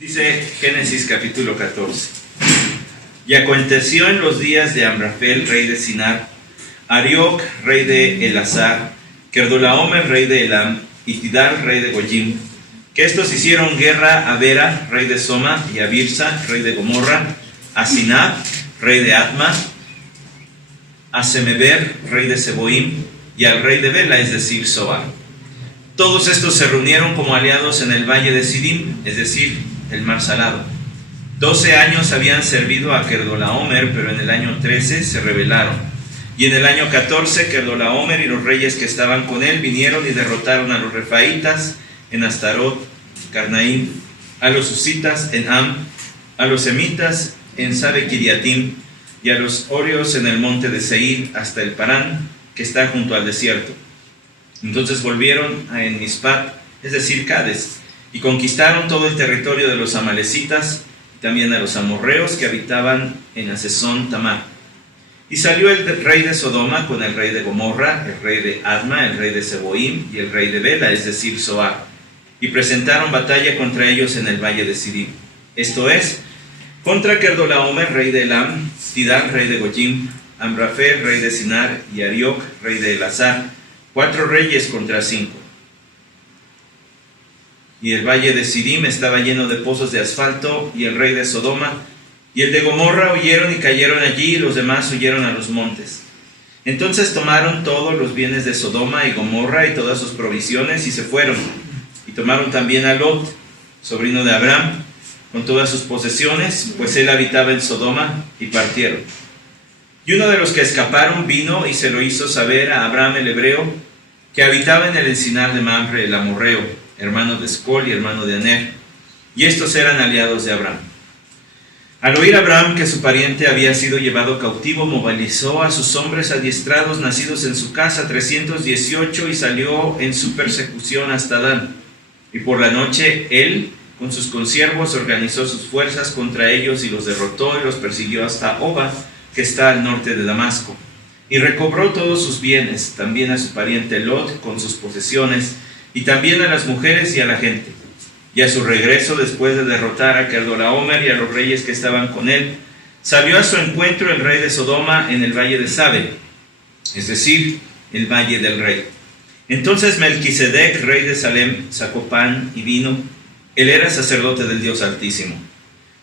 Dice Génesis capítulo 14. Y aconteció en los días de Amrafel, rey de Sinar, Arioc, rey de Elasar, Kedorlaomer, rey de Elam, y Tidal, rey de Goyim, que estos hicieron guerra a Bera, rey de Soma, y a Birsa, rey de Gomorra, a Sinab, rey de Atma, a Semeber, rey de Seboim, y al rey de Bela, es decir, Soar. Todos estos se reunieron como aliados en el valle de Sidim, es decir, el mar salado. 12 años habían servido a Kedorlaomer, pero en el año 13 se rebelaron. Y en el año 14, Kedorlaomer y los reyes que estaban con él vinieron y derrotaron a los refaitas en Astarot, Carnaim, a los husitas en Am, a los semitas en Sabe Kiriatim, y a los orios en el monte de Seir, hasta el Parán, que está junto al desierto. Entonces volvieron a En-Mispat, es decir, Cades, y conquistaron todo el territorio de los amalecitas, y también a los amorreos que habitaban en Asesón Tamar. Y salió el rey de Sodoma con el rey de Gomorra, el rey de Adma, el rey de Seboim y el rey de Bela, es decir, Soar, y presentaron batalla contra ellos en el valle de Sidim. Esto es, contra Kedorlaomer, rey de Elam, Tidal, rey de Goyim, Amrafel, rey de Sinar, y Arioc, rey de Elasar, 4 reyes contra 5. Y el valle de Sidim estaba lleno de pozos de asfalto, y el rey de Sodoma y el de Gomorra huyeron y cayeron allí, y los demás huyeron a los montes. Entonces tomaron todos los bienes de Sodoma y Gomorra y todas sus provisiones, y se fueron. Y tomaron también a Lot, sobrino de Abraham, con todas sus posesiones, pues él habitaba en Sodoma, y partieron. Y uno de los que escaparon vino y se lo hizo saber a Abraham el hebreo, que habitaba en el encinar de Mamre el amorreo, hermano de Escol y hermano de Aner, y estos eran aliados de Abraham. Al oír Abraham que su pariente había sido llevado cautivo, movilizó a sus hombres adiestrados nacidos en su casa, 318, y salió en su persecución hasta Dan. Y por la noche él, con sus consiervos, organizó sus fuerzas contra ellos y los derrotó y los persiguió hasta Oba, que está al norte de Damasco. Y recobró todos sus bienes, también a su pariente Lot con sus posesiones, y también a las mujeres y a la gente. Y a su regreso, después de derrotar a Kedorlaomer y a los reyes que estaban con él, salió a su encuentro el rey de Sodoma en el valle de Sabe, es decir, el valle del rey. Entonces Melquisedec, rey de Salem, sacó pan y vino. Él era sacerdote del Dios Altísimo.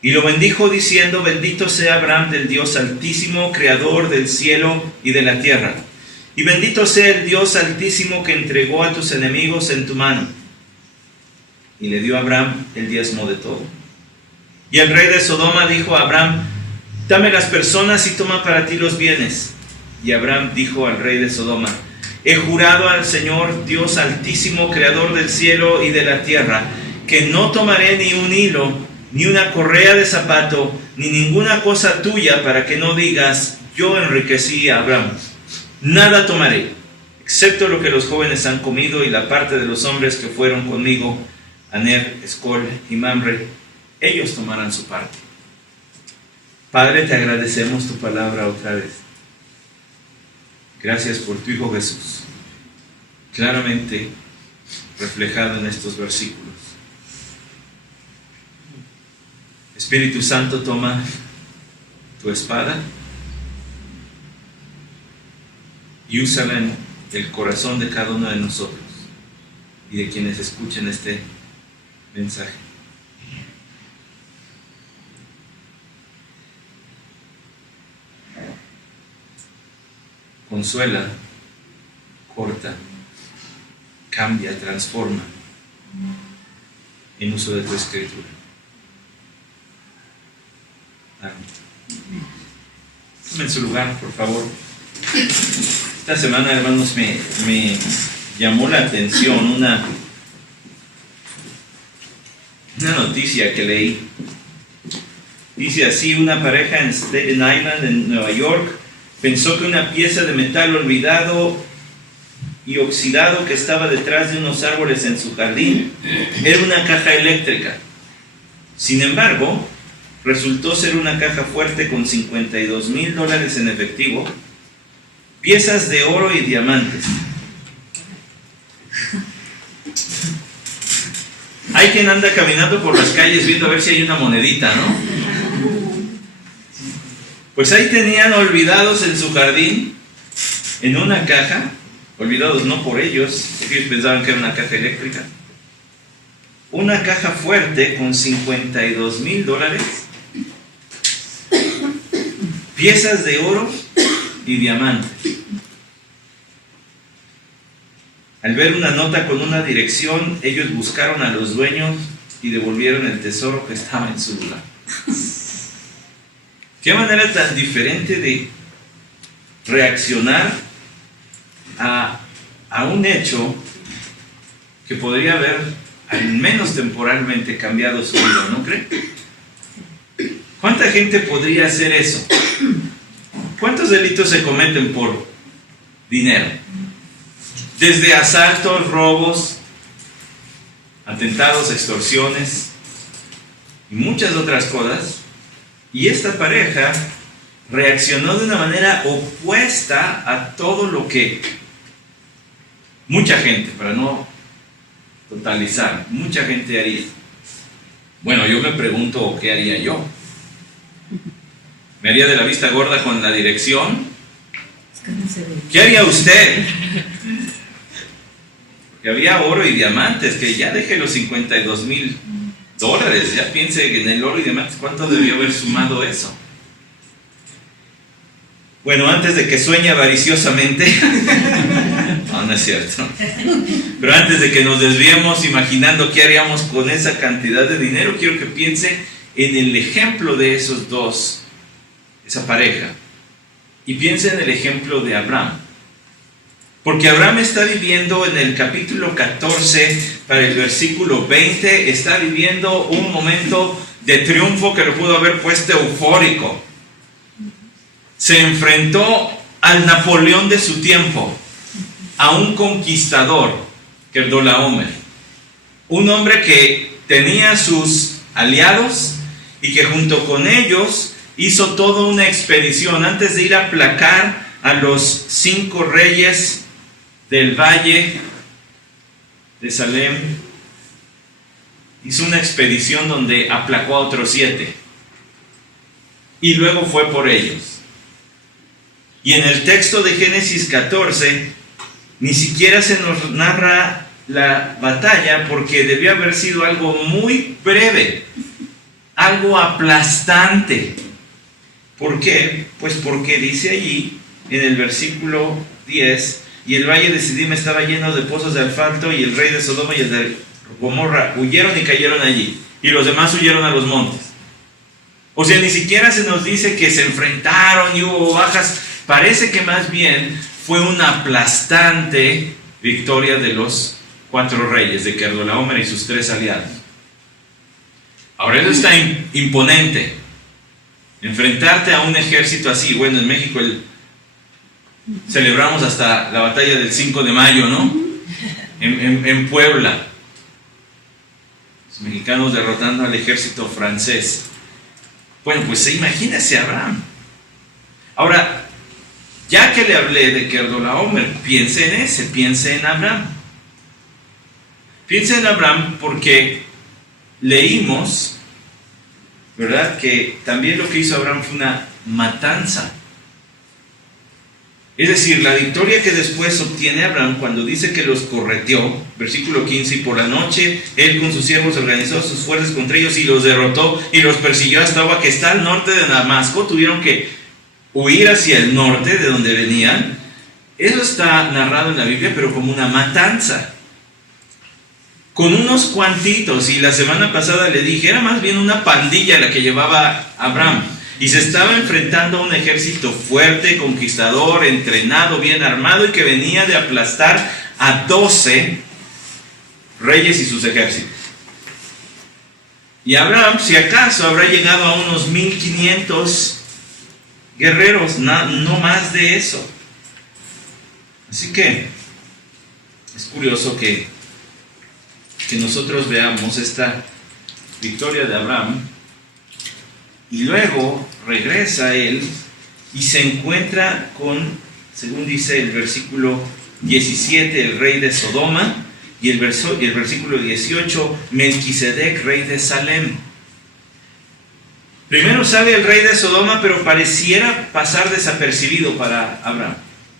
Y lo bendijo diciendo: bendito sea Abraham del Dios Altísimo, creador del cielo y de la tierra. Y bendito sea el Dios Altísimo que entregó a tus enemigos en tu mano. Y le dio a Abraham el diezmo de todo. Y el rey de Sodoma dijo a Abraham: dame las personas y toma para ti los bienes. Y Abraham dijo al rey de Sodoma: he jurado al Señor Dios Altísimo, creador del cielo y de la tierra, que no tomaré ni un hilo, ni una correa de zapato, ni ninguna cosa tuya, para que no digas: yo enriquecí a Abraham. Nada tomaré, excepto lo que los jóvenes han comido, y la parte de los hombres que fueron conmigo, Aner, Escol y Mamre, ellos tomarán su parte. Padre, te agradecemos tu palabra otra vez. Gracias por tu Hijo Jesús, claramente reflejado en estos versículos. Espíritu Santo, toma tu espada y úsala en el corazón de cada uno de nosotros y de quienes escuchen este mensaje. Consuela, corta, cambia, transforma en uso de tu escritura. Amén. Tomen su lugar, por favor. Esta semana, hermanos, me llamó la atención una noticia que leí. Dice así: una pareja en Staten Island, en Nueva York, pensó que una pieza de metal olvidado y oxidado que estaba detrás de unos árboles en su jardín era una caja eléctrica. Sin embargo, resultó ser una caja fuerte con $52,000 en efectivo, piezas de oro y diamantes. Hay quien anda caminando por las calles viendo a ver si hay una monedita, ¿no? Pues ahí tenían olvidados en su jardín, en una caja, olvidados no por ellos, porque ellos pensaban que era una caja eléctrica, una caja fuerte con $52,000, piezas de oro y diamantes. Al ver una nota con una dirección, ellos buscaron a los dueños y devolvieron el tesoro que estaba en su lugar. Qué manera tan diferente de reaccionar a un hecho que podría haber, al menos temporalmente, cambiado su vida, ¿no cree? ¿Cuánta gente podría hacer eso? ¿Cuántos delitos se cometen por dinero? Desde asaltos, robos, atentados, extorsiones y muchas otras cosas. Y esta pareja reaccionó de una manera opuesta a todo lo que mucha gente, para no totalizar, mucha gente haría. Bueno, yo me pregunto qué haría yo. ¿Me haría de la vista gorda con la dirección? ¿Qué haría usted? Porque había oro y diamantes, que ya deje los $52,000. Ya piense que en el oro y diamantes, ¿cuánto debió haber sumado eso? Bueno, antes de que sueñe avariciosamente, no es cierto, pero antes de que nos desviemos imaginando qué haríamos con esa cantidad de dinero, quiero que piense en el ejemplo de esos dos, esa pareja, y piense en el ejemplo de Abraham. Porque Abraham está viviendo en el capítulo 14, para el versículo 20, está viviendo un momento de triunfo que lo pudo haber puesto eufórico. Se enfrentó al Napoleón de su tiempo, a un conquistador, Kedorlaomer, un hombre que tenía sus aliados y que junto con ellos hizo toda una expedición antes de ir a aplacar a los 5 reyes del valle de Salem. Hizo una expedición donde aplacó a otros 7 y luego fue por ellos. Y en el texto de Génesis 14 ni siquiera se nos narra la batalla, porque debió haber sido algo muy breve, algo aplastante. ¿Por qué? Pues porque dice allí en el versículo 10: y el valle de Sidim estaba lleno de pozos de asfalto, y el rey de Sodoma y el de Gomorra huyeron y cayeron allí, y los demás huyeron a los montes. O sea, ni siquiera se nos dice que se enfrentaron y hubo bajas. Parece que más bien fue una aplastante victoria de los 4 reyes, de Kedorlaomer y sus 3 aliados. Ahora, eso está imponente. Enfrentarte a un ejército así. Bueno, en México celebramos hasta la batalla del 5 de mayo, ¿no? En Puebla. Los mexicanos derrotando al ejército francés. Bueno, pues imagínese a Abraham. Ahora, ya que le hablé de Kedorlaomer, piense en ese, piense en Abraham. Piense en Abraham porque leímos, ¿verdad?, que también lo que hizo Abraham fue una matanza. Es decir, la victoria que después obtiene Abraham cuando dice que los correteó, versículo 15, y por la noche él con sus siervos organizó sus fuerzas contra ellos y los derrotó y los persiguió hasta Oba, que está al norte de Damasco. Tuvieron que huir hacia el norte de donde venían. Eso está narrado en la Biblia, pero como una matanza, con unos cuantitos. Y la semana pasada le dije, era más bien una pandilla la que llevaba Abraham, y se estaba enfrentando a un ejército fuerte, conquistador, entrenado, bien armado, y que venía de aplastar a 12 reyes y sus ejércitos. Y Abraham, si acaso, habrá llegado a unos 1500 guerreros, no más de eso. Así que es curioso que nosotros veamos esta victoria de Abraham, y luego regresa él y se encuentra con, según dice el versículo 17, el rey de Sodoma, y el versículo 18, Melquisedec, rey de Salem. Primero sale el rey de Sodoma, pero pareciera pasar desapercibido para Abraham.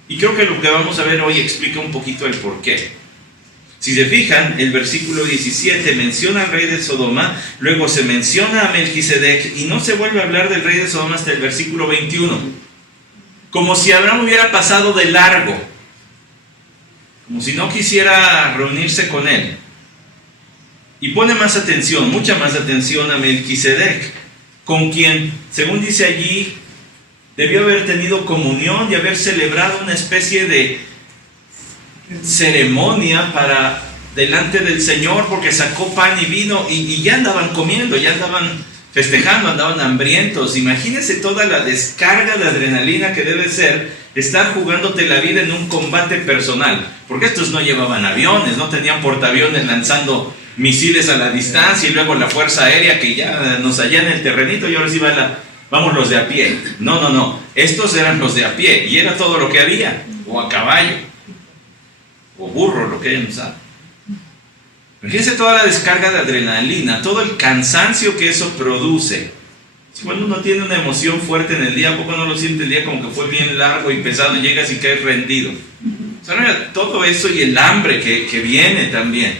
Y creo que lo que vamos a ver hoy explica un poquito el porqué. Si se fijan, el versículo 17 menciona al rey de Sodoma, luego se menciona a Melquisedec y no se vuelve a hablar del rey de Sodoma hasta el versículo 21. Como si Abraham hubiera pasado de largo, como si no quisiera reunirse con él. Y pone más atención, mucha más atención a Melquisedec, con quien, según dice allí, debió haber tenido comunión y haber celebrado una especie de ceremonia para delante del Señor, porque sacó pan y vino y ya andaban comiendo, ya andaban festejando, andaban hambrientos. Imagínense toda la descarga de adrenalina que debe ser estar jugándote la vida en un combate personal, porque estos no llevaban aviones, no tenían portaaviones lanzando misiles a la distancia y luego la fuerza aérea que ya nos halló en el terrenito y ahora sí vamos los de a pie. No, estos eran los de a pie y era todo lo que había, o a caballo o burro, lo que hayan usado. Fíjense toda la descarga de adrenalina, todo el cansancio que eso produce. Si cuando uno tiene una emoción fuerte en el día, ¿a poco no lo siente el día como que fue bien largo y pesado y llegas y caes rendido? O sea, mira, todo eso y el hambre que viene también.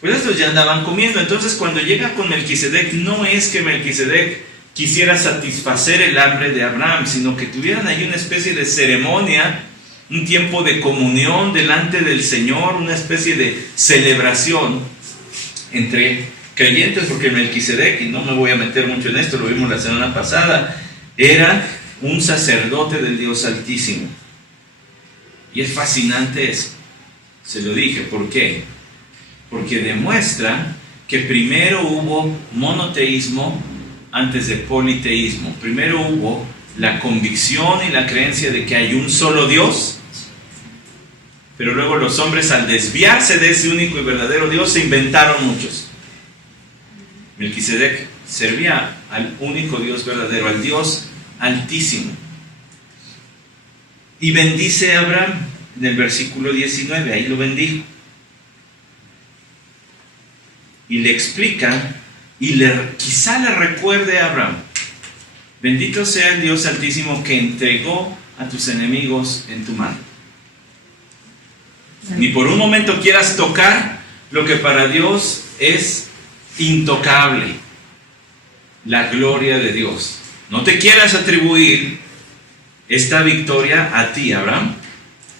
Pues estos ya andaban comiendo. Entonces cuando llega con Melquisedec, no es que Melquisedec quisiera satisfacer el hambre de Abraham, sino que tuvieran ahí una especie de ceremonia, un tiempo de comunión delante del Señor, una especie de celebración entre creyentes, porque Melquisedec, y no me voy a meter mucho en esto, lo vimos la semana pasada, era un sacerdote del Dios Altísimo. Y es fascinante eso. Se lo dije, ¿por qué? Porque demuestra que primero hubo monoteísmo antes de politeísmo. Primero hubo la convicción y la creencia de que hay un solo Dios, pero luego los hombres, al desviarse de ese único y verdadero Dios, se inventaron muchos. Melquisedec servía al único Dios verdadero, al Dios Altísimo. Y bendice a Abraham en el versículo 19, ahí lo bendijo. Y le explica, y quizá le recuerde a Abraham: bendito sea el Dios Altísimo que entregó a tus enemigos en tu mano. Ni por un momento quieras tocar lo que para Dios es intocable, la gloria de Dios. No te quieras atribuir esta victoria a ti, Abraham.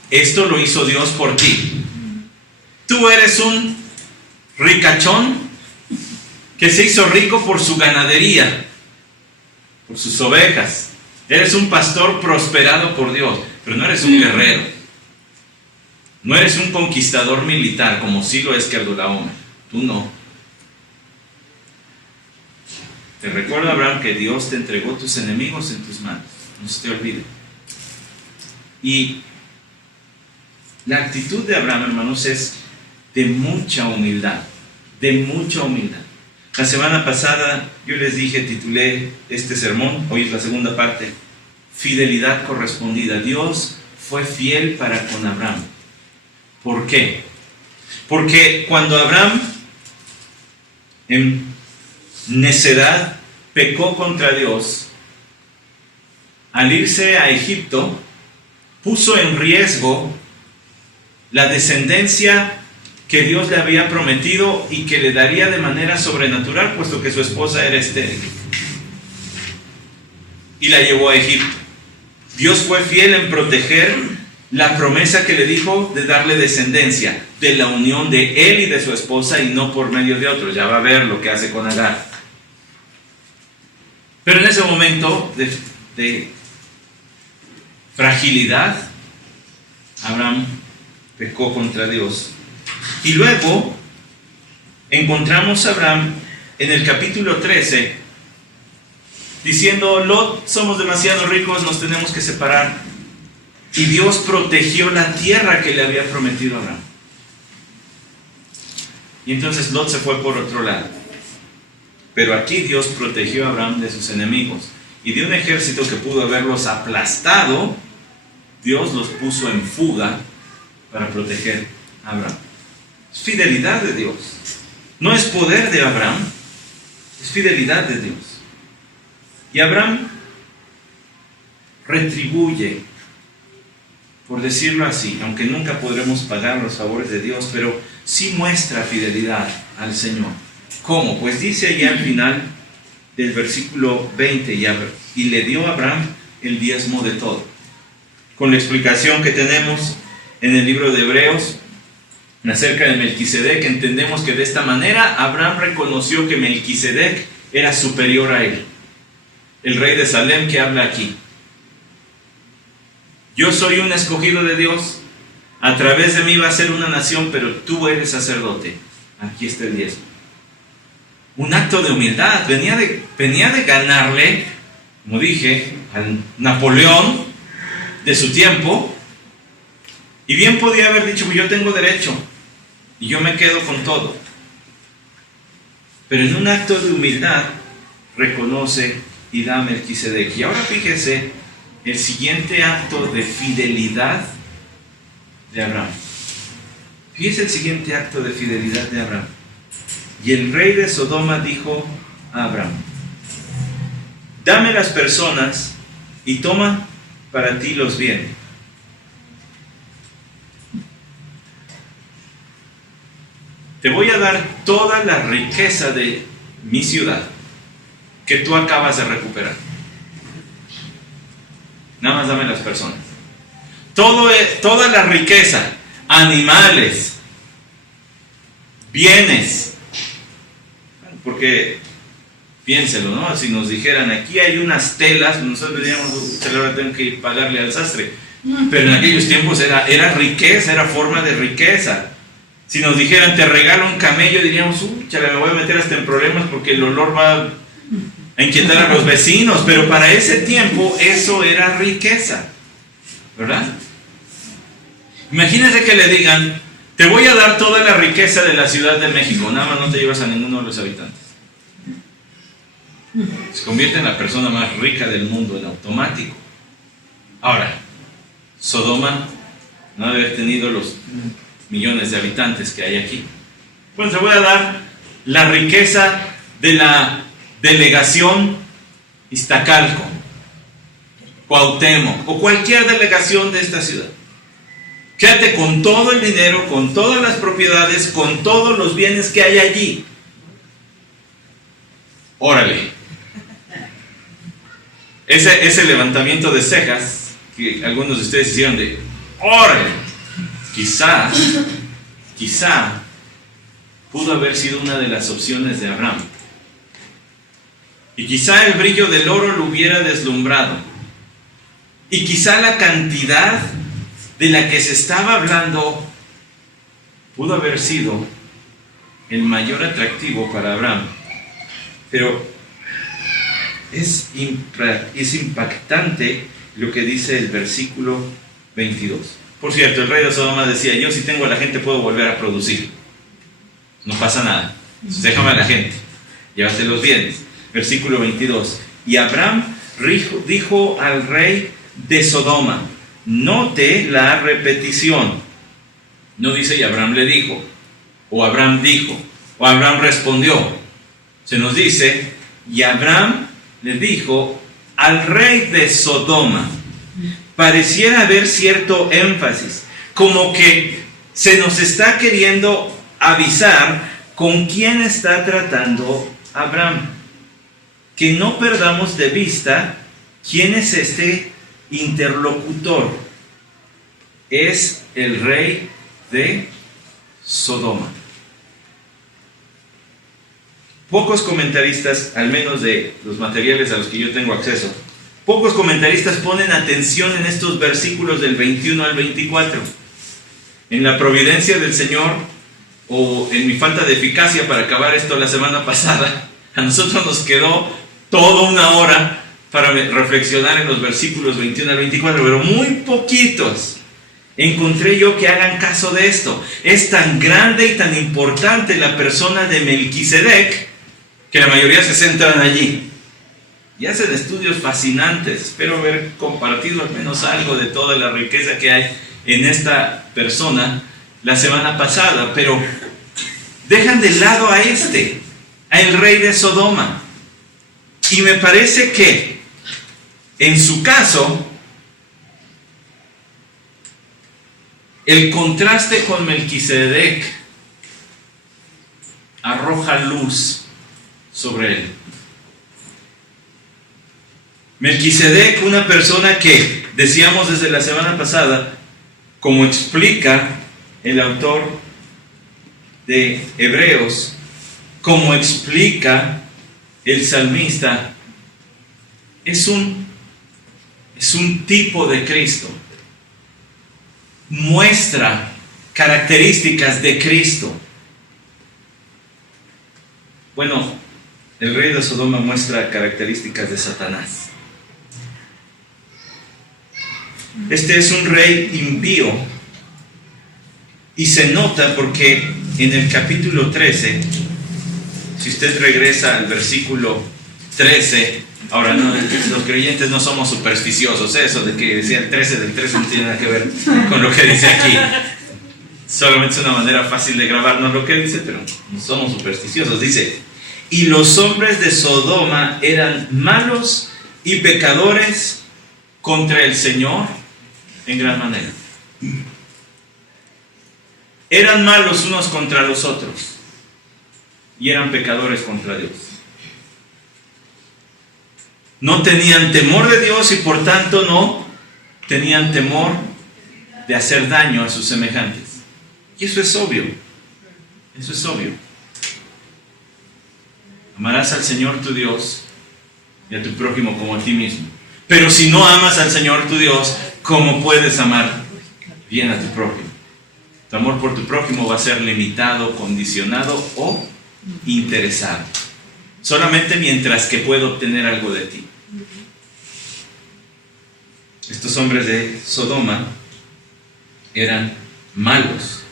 Esto lo hizo Dios por ti. Tú eres un ricachón que se hizo rico por su ganadería, por sus ovejas. Eres un pastor prosperado por Dios, pero no eres un guerrero. No eres un conquistador militar como sí lo es Kedorlaomer. Tú no. Te recuerda, Abraham, que Dios te entregó tus enemigos en tus manos. No se te olvide. Y la actitud de Abraham, hermanos, es de mucha humildad. De mucha humildad. La semana pasada yo les dije, titulé este sermón, hoy es la segunda parte, fidelidad correspondida. Dios fue fiel para con Abraham. ¿Por qué? Porque cuando Abraham en necedad pecó contra Dios, al irse a Egipto, puso en riesgo la descendencia que Dios le había prometido y que le daría de manera sobrenatural, puesto que su esposa era estéril. Y la llevó a Egipto. Dios fue fiel en proteger la promesa que le dijo de darle descendencia, de la unión de él y de su esposa y no por medio de otros. Ya va a ver lo que hace con Agar. Pero en ese momento de fragilidad, Abraham pecó contra Dios. Y luego encontramos a Abraham en el capítulo 13 diciendo: Lot, somos demasiado ricos, nos tenemos que separar. Y Dios protegió la tierra que le había prometido a Abraham. Y entonces Lot se fue por otro lado. Pero aquí Dios protegió a Abraham de sus enemigos. Y de un ejército que pudo haberlos aplastado, Dios los puso en fuga para proteger a Abraham. Es fidelidad de Dios. No es poder de Abraham, es fidelidad de Dios. Y Abraham retribuye, por decirlo así, aunque nunca podremos pagar los favores de Dios, pero sí muestra fidelidad al Señor. ¿Cómo? Pues dice allá al final del versículo 20, y le dio a Abraham el diezmo de todo. Con la explicación que tenemos en el libro de Hebreos acerca de Melquisedec, entendemos que de esta manera Abraham reconoció que Melquisedec era superior a él, el rey de Salem que habla aquí. Yo soy un escogido de Dios, a través de mí va a ser una nación, pero tú eres sacerdote. Aquí está el diezmo. Un acto de humildad. Venía de ganarle, como dije, al Napoleón de su tiempo, y bien podía haber dicho, pues yo tengo derecho y yo me quedo con todo. Pero en un acto de humildad reconoce y da a Melquisedec. Y ahora fíjese el siguiente acto de fidelidad de Abraham. Fíjese el siguiente acto de fidelidad de Abraham. Y el rey de Sodoma dijo a Abraham: dame las personas y toma para ti los bienes. Te voy a dar toda la riqueza de mi ciudad que tú acabas de recuperar. Nada más dame las personas. Toda la riqueza, animales, bienes. Porque, piénselo, ¿no? Si nos dijeran, aquí hay unas telas, nosotros diríamos, ahora tengo que pagarle al sastre. Pero en aquellos tiempos era riqueza, era forma de riqueza. Si nos dijeran, te regalo un camello, diríamos, chale, me voy a meter hasta en problemas porque el olor va a inquietar a los vecinos. Pero para ese tiempo eso era riqueza, ¿verdad? Imagínense que le digan, te voy a dar toda la riqueza de la Ciudad de México, nada más no te llevas a ninguno de los habitantes. Se convierte en la persona más rica del mundo en automático. Ahora, Sodoma no debe haber tenido los millones de habitantes que hay aquí. Bueno, te voy a dar la riqueza de la delegación Iztacalco, Cuauhtémoc o cualquier delegación de esta ciudad. Quédate con todo el dinero, con todas las propiedades, con todos los bienes que hay allí. Órale. Ese levantamiento de cejas que algunos de ustedes hicieron de órale, quizá pudo haber sido una de las opciones de Abraham. Y quizá el brillo del oro lo hubiera deslumbrado. Y quizá la cantidad de la que se estaba hablando pudo haber sido el mayor atractivo para Abraham. Pero es impactante lo que dice el versículo 22. Por cierto, el rey de Sodoma decía, yo si tengo a la gente puedo volver a producir. No pasa nada. Entonces, déjame a la gente. Llévate los bienes. Versículo 22. Y Abraham dijo al rey de Sodoma, note la repetición. No dice y Abraham le dijo, o Abraham dijo, o Abraham respondió. Se nos dice, y Abraham le dijo al rey de Sodoma. Pareciera haber cierto énfasis, como que se nos está queriendo avisar con quién está tratando Abraham. Que no perdamos de vista quién es este interlocutor. Es el rey de Sodoma. Pocos comentaristas, al menos de los materiales a los que yo tengo acceso, pocos comentaristas ponen atención en estos versículos del 21 al 24. En la providencia del Señor, o en mi falta de eficacia para acabar esto la semana pasada, a nosotros nos quedó toda una hora para reflexionar en los versículos 21 al 24, pero muy poquitos encontré yo que hagan caso de esto. Es tan grande y tan importante la persona de Melquisedec que la mayoría se centran allí y hacen estudios fascinantes. Espero haber compartido al menos algo de toda la riqueza que hay en esta persona la semana pasada, pero dejan de lado a el rey de Sodoma. Y me parece que en su caso, el contraste con Melquisedec arroja luz sobre él. Melquisedec, una persona que decíamos desde la semana pasada, como explica el autor de Hebreos, como explica el salmista, es un tipo de Cristo. Muestra características de Cristo. Bueno, el rey de Sodoma muestra características de Satanás. Este es un rey impío y se nota porque en el capítulo 13, si usted regresa al versículo 13, ahora no, los creyentes no somos supersticiosos, eso de que decía el 13 del 13 no tiene nada que ver con lo que dice aquí, solamente es una manera fácil de grabarnos lo que dice, pero no somos supersticiosos. Dice: y los hombres de Sodoma eran malos y pecadores contra el Señor en gran manera. Eran malos unos contra los otros y eran pecadores contra Dios. No tenían temor de Dios y por tanto no tenían temor de hacer daño a sus semejantes. Y eso es obvio. Eso es obvio. Amarás al Señor tu Dios y a tu prójimo como a ti mismo. Pero si no amas al Señor tu Dios, ¿cómo puedes amar bien a tu prójimo? Tu amor por tu prójimo va a ser limitado, condicionado o interesado. Solamente mientras que puedo obtener algo de ti. Estos hombres de Sodoma eran malos,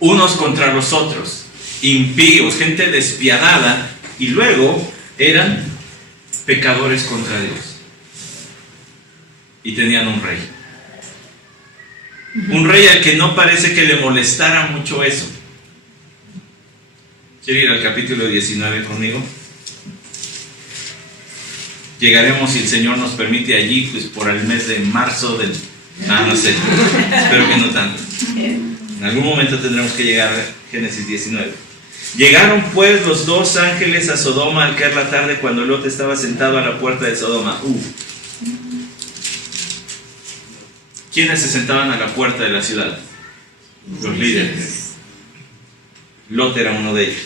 unos contra los otros, impíos, gente despiadada, y luego eran pecadores contra Dios. Y tenían un rey. Un rey al que no parece que le molestara mucho eso. ¿Quiere ir al capítulo 19 conmigo? Llegaremos, si el Señor nos permite, allí pues por el mes de marzo del... no sé, espero que no tanto. En algún momento tendremos que llegar a Génesis 19. Llegaron pues los dos ángeles a Sodoma al caer la tarde, cuando Lot estaba sentado a la puerta de Sodoma. ¿Quiénes se sentaban a la puerta de la ciudad? Los líderes. Lot era uno de ellos.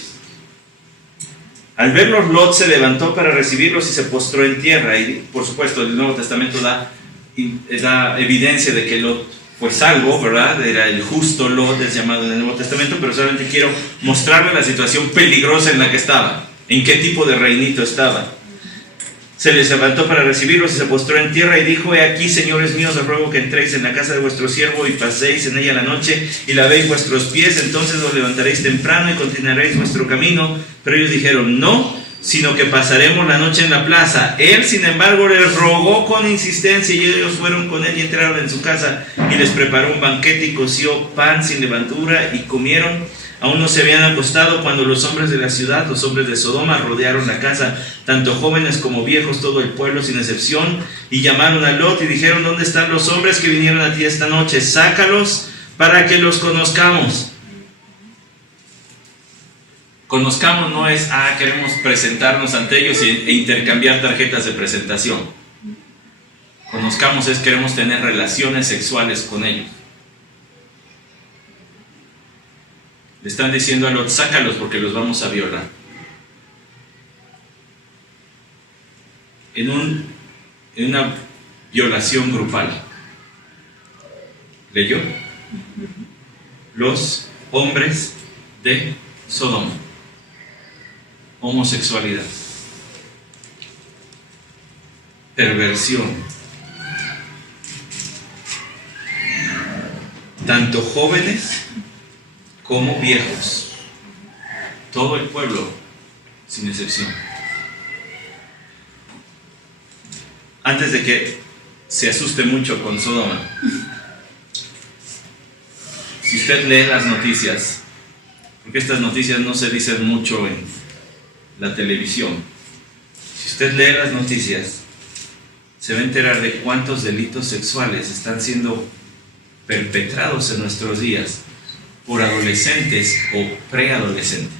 Al verlos, Lot se levantó para recibirlos y se postró en tierra. Y por supuesto, el Nuevo Testamento da evidencia de que Lot fue salvo, ¿verdad? Era el justo Lot, es llamado en el Nuevo Testamento, pero solamente quiero mostrarle la situación peligrosa en la que estaba, en qué tipo de reinito estaba. Se les levantó para recibirlos y se postró en tierra y dijo: he aquí, señores míos, os ruego que entréis en la casa de vuestro siervo y paséis en ella la noche y lavéis vuestros pies, entonces os levantaréis temprano y continuaréis vuestro camino. Pero ellos dijeron: no, sino que pasaremos la noche en la plaza. Él, sin embargo, les rogó con insistencia y ellos fueron con él y entraron en su casa y les preparó un banquete y coció pan sin levadura y comieron. Aún no se habían acostado cuando los hombres de la ciudad, los hombres de Sodoma, rodearon la casa, tanto jóvenes como viejos, todo el pueblo sin excepción, y llamaron a Lot y dijeron: ¿dónde están los hombres que vinieron a ti esta noche? Sácalos para que los conozcamos. Conozcamos no es, queremos presentarnos ante ellos e intercambiar tarjetas de presentación. Conozcamos es, queremos tener relaciones sexuales con ellos. Le están diciendo a Lot: sácalos porque los vamos a violar. En una violación grupal. ¿Leyó? Los hombres de Sodoma. Homosexualidad. Perversión. Tanto jóvenes como viejos, todo el pueblo sin excepción. Antes de que se asuste mucho con Sodoma, Si usted lee las noticias, porque estas noticias no se dicen mucho en la televisión, si usted lee las noticias, se va a enterar de cuántos delitos sexuales están siendo perpetrados en nuestros días por adolescentes o preadolescentes.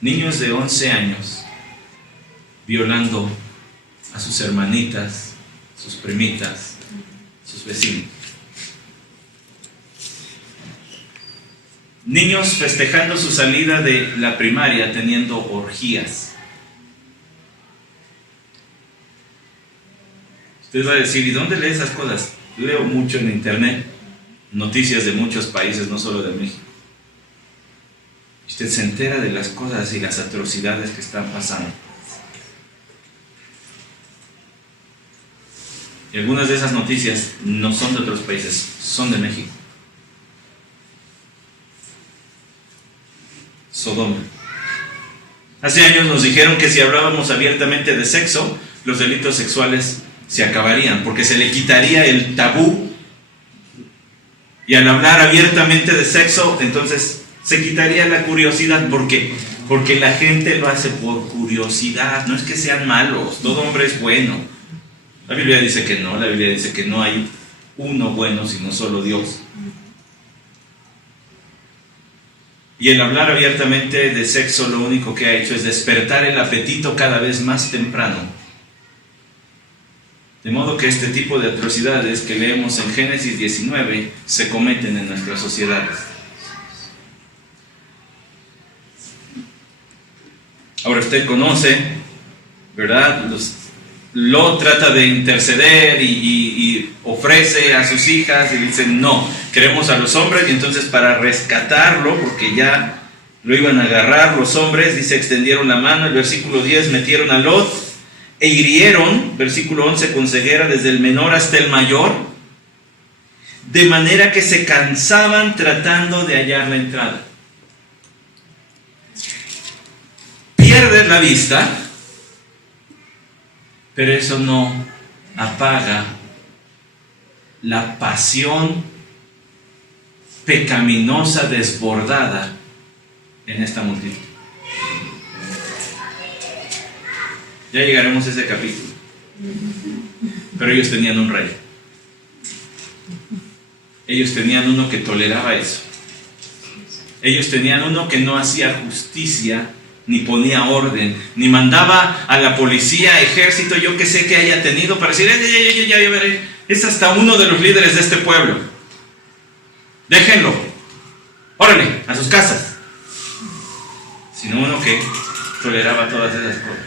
Niños de 11 años violando a sus hermanitas, sus primitas, sus vecinos. Niños festejando su salida de la primaria teniendo orgías. Usted va a decir, ¿y dónde lee esas cosas? Leo mucho en internet, noticias de muchos países, no solo de México. Usted se entera de las cosas y las atrocidades que están pasando. Y algunas de esas noticias no son de otros países, son de México. Sodoma. Hace años nos dijeron que si hablábamos abiertamente de sexo, los delitos sexuales se acabarían, porque se le quitaría el tabú. Y al hablar abiertamente de sexo, entonces se quitaría la curiosidad. ¿Por qué? Porque la gente lo hace por curiosidad. No es que sean malos, todo hombre es bueno. La Biblia dice que no, la Biblia dice que no hay uno bueno, sino solo Dios. Y el hablar abiertamente de sexo lo único que ha hecho es despertar el apetito cada vez más temprano. De modo que este tipo de atrocidades que leemos en Génesis 19 se cometen en nuestras sociedades. Ahora usted conoce, ¿verdad? Lot trata de interceder y ofrece a sus hijas y dicen no, queremos a los hombres, y entonces para rescatarlo, porque ya lo iban a agarrar los hombres, dice extendieron la mano, el versículo 10 metieron a Lot e hirieron, versículo 11, con ceguera desde el menor hasta el mayor, de manera que se cansaban tratando de hallar la entrada. Pierdes la vista, pero eso no apaga la pasión pecaminosa desbordada en esta multitud. Ya llegaremos a ese capítulo. Pero ellos tenían un rey. Ellos tenían uno que toleraba eso. Ellos tenían uno que no hacía justicia, ni ponía orden, ni mandaba a la policía, ejército, yo que sé que haya tenido para decir, ya veré, es hasta uno de los líderes de este pueblo. Déjenlo. Órale, a sus casas. Sino uno que toleraba todas esas cosas.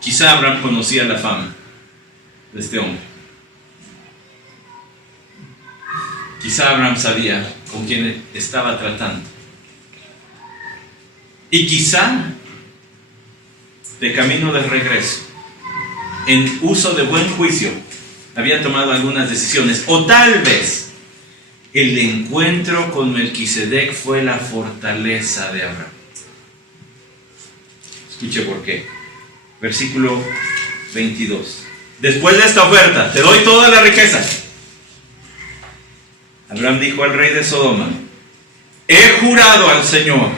Quizá Abraham conocía la fama de este hombre. Quizá Abraham sabía con quién estaba tratando. Y quizá, de camino de regreso, en uso de buen juicio, había tomado algunas decisiones. O tal vez, el encuentro con Melquisedec fue la fortaleza de Abraham. Escuche por qué. Versículo 22. Después de esta oferta, te doy toda la riqueza. Abraham dijo al rey de Sodoma, he jurado al Señor,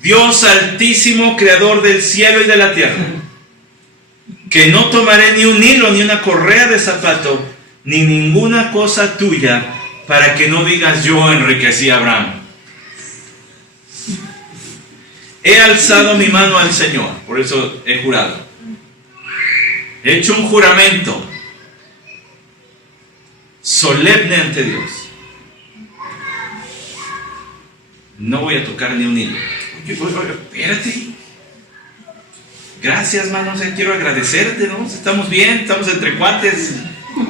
Dios altísimo, creador del cielo y de la tierra, que no tomaré ni un hilo, ni una correa de zapato, ni ninguna cosa tuya, para que no digas yo enriquecí a Abraham. He alzado mi mano al Señor, por eso he jurado. He hecho un juramento solemne ante Dios. No voy a tocar ni un hilo. Espérate. Gracias, mano. Quiero agradecerte, ¿no? Estamos bien, estamos entre cuates.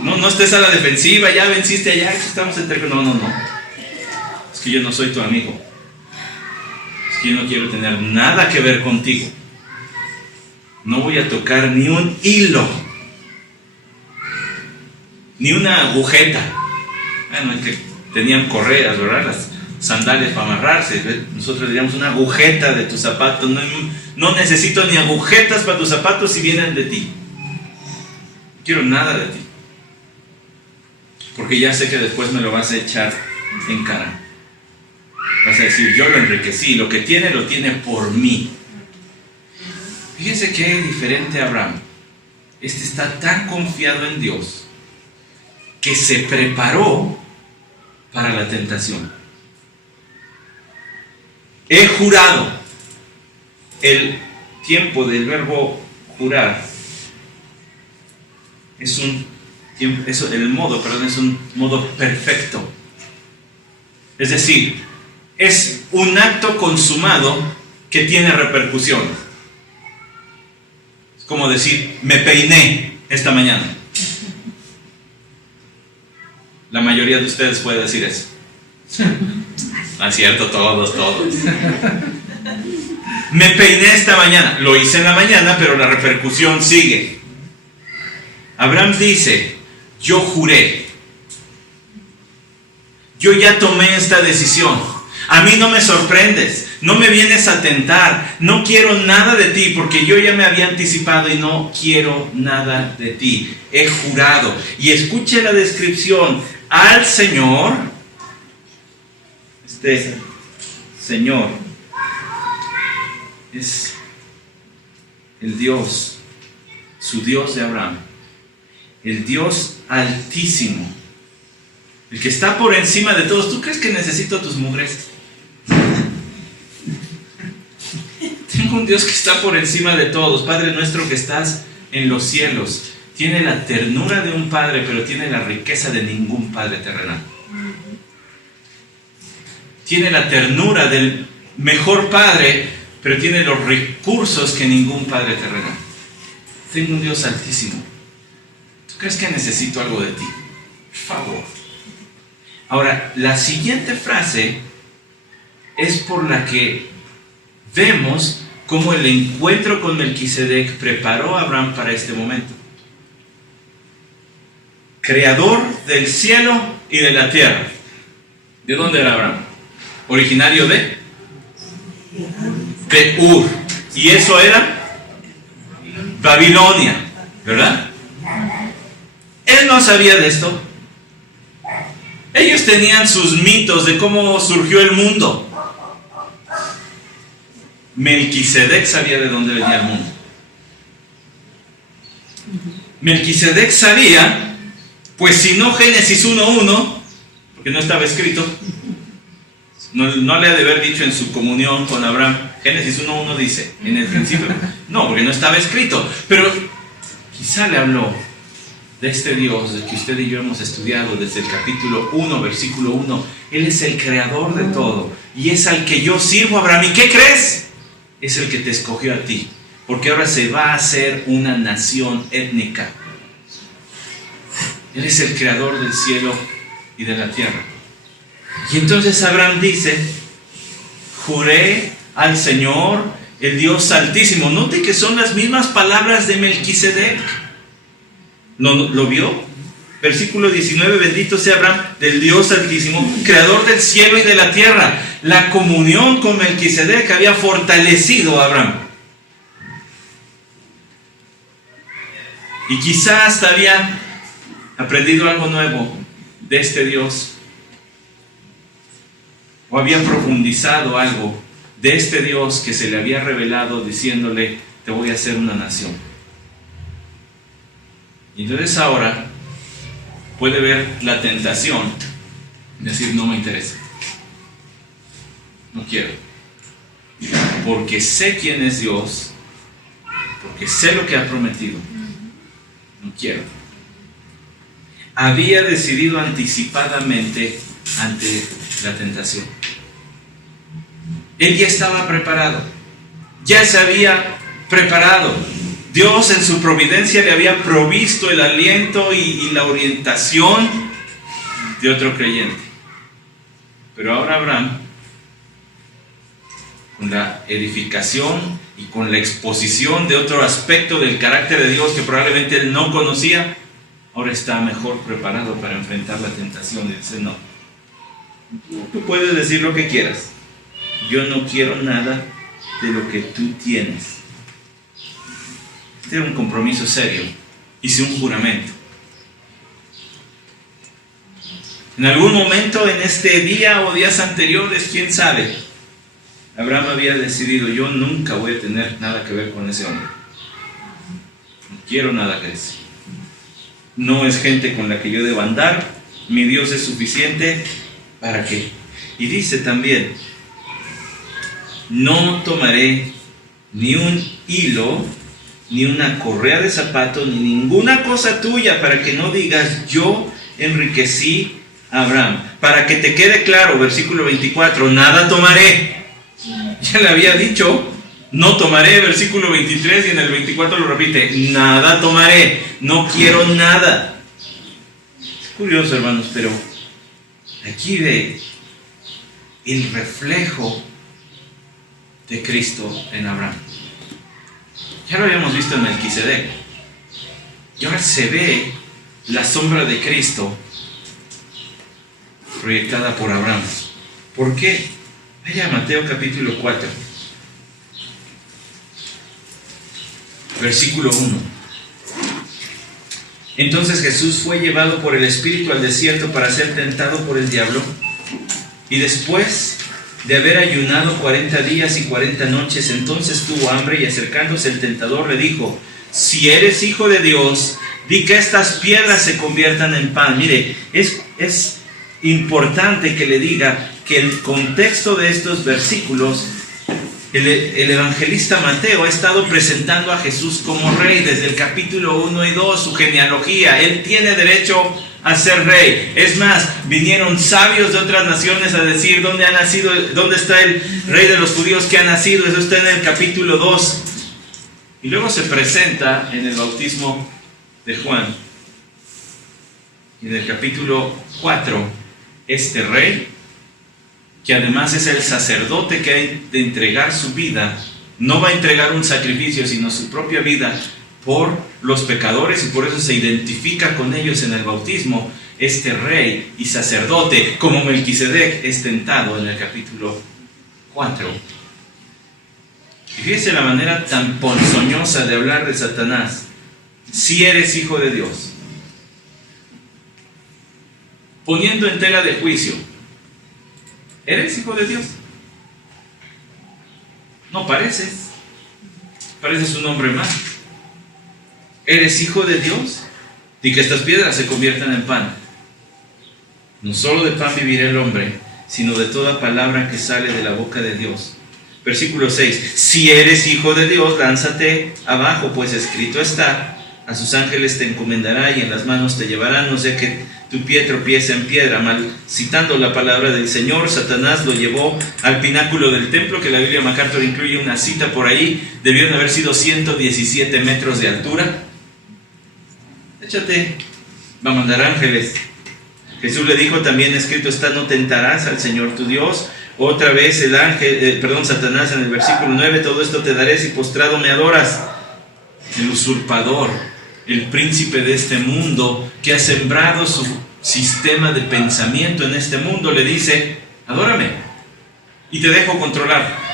No estés a la defensiva, ya venciste allá, estamos entre... No. Es que yo no soy tu amigo. Es que yo no quiero tener nada que ver contigo. No voy a tocar ni un hilo, ni una agujeta. Bueno, es que tenían correas, ¿verdad? Las sandalias para amarrarse. Nosotros diríamos una agujeta de tus zapatos. No necesito ni agujetas para tus zapatos si vienen de ti. No quiero nada de ti. porque ya sé que después me lo vas a echar en cara. Vas a decir, yo lo enriquecí, lo que tiene lo tiene por mí. Fíjense qué diferente a Abraham. Este está tan confiado en Dios que se preparó para la tentación. He jurado. El tiempo del verbo jurar es un modo perfecto. Es decir, es un acto consumado que tiene repercusiones. Es como decir, me peiné esta mañana. La mayoría de ustedes puede decir eso. No es cierto, todos. Me peiné esta mañana. Lo hice en la mañana, pero la repercusión sigue. Abraham dice, yo juré. Yo ya tomé esta decisión. A mí no me sorprendes. No me vienes a tentar. No quiero nada de ti porque yo ya me había anticipado y no quiero nada de ti. He jurado. Y escuche la descripción. Al Señor. Este Señor es el Dios, su Dios de Abraham, el Dios altísimo, el que está por encima de todos. ¿Tú crees que necesito tus mugres? Tengo un Dios que está por encima de todos. Padre nuestro que estás en los cielos. Tiene la ternura de un padre, pero tiene la riqueza de ningún padre terrenal. Tiene la ternura del mejor padre, pero tiene los recursos que ningún padre terrenal. Tengo un Dios altísimo. ¿Tú crees que necesito algo de ti? Por favor. Ahora, la siguiente frase es por la que vemos cómo el encuentro con Melquisedec preparó a Abraham para este momento. Creador del cielo y de la tierra. ¿De dónde era Abraham? Originario de Ur. Y eso era Babilonia, ¿verdad? Él no sabía de esto. Ellos tenían sus mitos de cómo surgió el mundo. Melquisedec sabía de dónde venía el mundo. Melquisedec sabía, pues si no Génesis 1:1, porque no estaba escrito, no le ha de haber dicho en su comunión con Abraham, Génesis 1:1 dice, en el principio, no, porque no estaba escrito, pero quizá le habló de este Dios del que usted y yo hemos estudiado desde el capítulo 1, versículo 1. Él es el creador de todo y es al que yo sirvo, Abraham. ¿Y qué crees? Es el que te escogió a ti, porque ahora se va a hacer una nación étnica. Él es el creador del cielo y de la tierra. Y entonces Abraham dice, juré al Señor, el Dios altísimo. Note que son las mismas palabras de Melquisedec. ¿Lo vio? Versículo 19, bendito sea Abraham del Dios altísimo, creador del cielo y de la tierra. La comunión con Melquisedec había fortalecido a Abraham. Y quizá hasta había aprendido algo nuevo de este Dios. O había profundizado algo de este Dios que se le había revelado diciéndole, te voy a hacer una nación. Y entonces ahora puede ver la tentación y decir, no me interesa. No quiero. Porque sé quién es Dios, porque sé lo que ha prometido. No quiero. Había decidido anticipadamente ante la tentación. Él ya estaba preparado. Ya se había preparado. Dios en su providencia le había provisto el aliento y la orientación de otro creyente. Pero ahora Abraham, con la edificación y con la exposición de otro aspecto del carácter de Dios que probablemente él no conocía, ahora está mejor preparado para enfrentar la tentación y dice, no, tú puedes decir lo que quieras, yo no quiero nada de lo que tú tienes. Este era un compromiso serio, hice un juramento. En algún momento en este día o días anteriores, quién sabe, Abraham había decidido: yo nunca voy a tener nada que ver con ese hombre. No quiero nada que decir. No es gente con la que yo debo andar. Mi Dios es suficiente. ¿Para qué? Y dice también: no tomaré ni un hilo, ni una correa de zapato, ni ninguna cosa tuya, para que no digas: yo enriquecí a Abraham. Para que te quede claro, versículo 24, nada tomaré. Ya le había dicho, no tomaré, versículo 23, y en el 24 lo repite: nada tomaré, no quiero nada. Es curioso, hermanos, pero aquí ve el reflejo de Cristo en Abraham. Ya lo habíamos visto en Melquisedec, y ahora se ve la sombra de Cristo proyectada por Abraham. ¿Por qué? Vaya a Mateo capítulo 4, versículo 1. Entonces Jesús fue llevado por el Espíritu al desierto para ser tentado por el diablo, y después de haber ayunado 40 días y 40 noches, entonces tuvo hambre, y acercándose el tentador le dijo: si eres hijo de Dios, di que estas piedras se conviertan en pan. Mire, es importante que le diga que el contexto de estos versículos, el evangelista Mateo ha estado presentando a Jesús como rey desde el capítulo 1 y 2, su genealogía. Él tiene derecho a ser rey. Es más, vinieron sabios de otras naciones a decir: ¿dónde ha nacido? ¿Dónde está el rey de los judíos que ha nacido? Eso está en el capítulo 2. Y luego se presenta en el bautismo de Juan. Y en el capítulo 4, este rey, que además es el sacerdote que ha de entregar su vida, no va a entregar un sacrificio, sino su propia vida por los pecadores, y por eso se identifica con ellos en el bautismo. Este rey y sacerdote, como Melquisedec, es tentado en el capítulo 4. Y fíjese la manera tan ponzoñosa de hablar de Satanás: si eres hijo de Dios, poniendo en tela de juicio. ¿Eres hijo de Dios? No pareces. Pareces un hombre más. ¿Eres hijo de Dios? Di que estas piedras se conviertan en pan. No solo de pan vivirá el hombre, sino de toda palabra que sale de la boca de Dios. Versículo 6. Si eres hijo de Dios, lánzate abajo, pues escrito está: a sus ángeles te encomendará, y en las manos te llevarán, no sea que tu pie tropiece en piedra. Mal citando la palabra del Señor, Satanás lo llevó al pináculo del templo, que la Biblia MacArthur incluye una cita por ahí. Debieron haber sido 117 metros de altura. Échate, va a mandar ángeles. Jesús le dijo también: escrito está: no tentarás al Señor tu Dios. Otra vez Satanás en el versículo 9: todo esto te daré si postrado me adoras. El usurpador, el príncipe de este mundo, que ha sembrado su sistema de pensamiento en este mundo, le dice: adórame y te dejo controlar.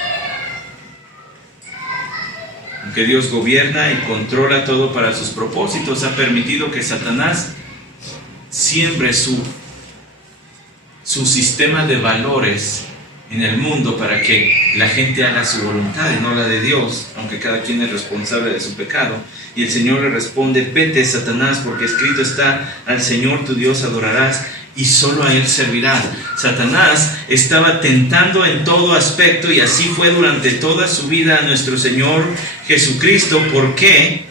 Aunque Dios gobierna y controla todo para sus propósitos, ha permitido que Satanás siembre su sistema de valores en el mundo para que la gente haga su voluntad y no la de Dios, aunque cada quien es responsable de su pecado. Y el Señor le responde: vete, Satanás, porque escrito está: al Señor tu Dios adorarás y solo a Él servirás. Satanás estaba tentando en todo aspecto, y así fue durante toda su vida a nuestro Señor Jesucristo. ¿Por qué?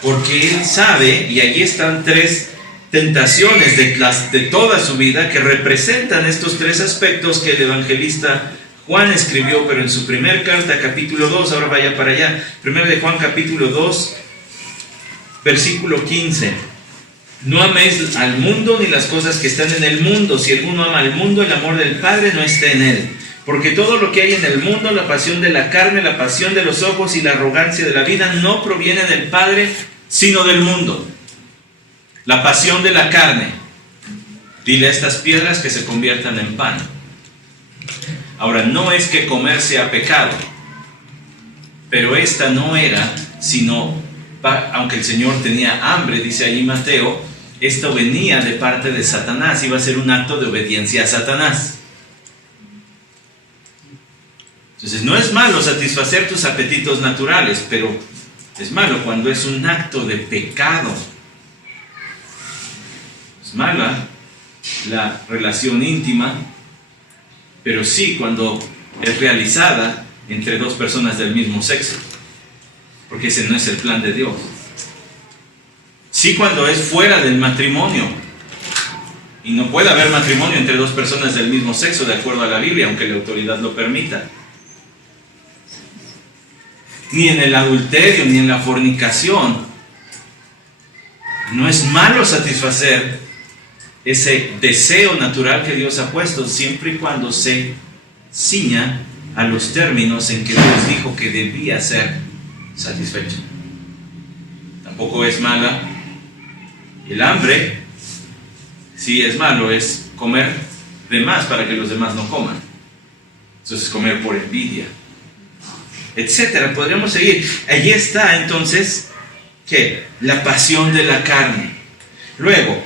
Porque Él sabe, y allí están tres tentaciones de toda su vida que representan estos tres aspectos que el evangelista Juan escribió, pero en su primer carta, capítulo 2, ahora vaya para allá, 1 de Juan capítulo 2, versículo 15: no améis al mundo ni las cosas que están en el mundo. Si alguno ama al mundo, el amor del Padre no está en él. Porque todo lo que hay en el mundo, la pasión de la carne, la pasión de los ojos y la arrogancia de la vida, no proviene del Padre, sino del mundo. La pasión de la carne: dile a estas piedras que se conviertan en pan. Ahora, no es que comer sea pecado, pero esta no era sino, aunque el Señor tenía hambre, dice allí Mateo, esto venía de parte de Satanás, iba a ser un acto de obediencia a Satanás. Entonces no es malo satisfacer tus apetitos naturales, pero es malo cuando es un acto de pecado. Es mala la relación íntima, pero sí cuando es realizada entre dos personas del mismo sexo, porque ese no es el plan de Dios. Sí cuando es fuera del matrimonio, y no puede haber matrimonio entre dos personas del mismo sexo de acuerdo a la Biblia, aunque la autoridad lo permita. Ni en el adulterio, ni en la fornicación. No es malo satisfacer ese deseo natural que Dios ha puesto, siempre y cuando se ciña a los términos en que Dios dijo que debía ser satisfecho. Tampoco es mala el hambre. Sí es malo, es comer de más para que los demás no coman. Eso es comer por envidia, etcétera. Podríamos seguir. Allí está entonces, ¿qué? La pasión de la carne. Luego,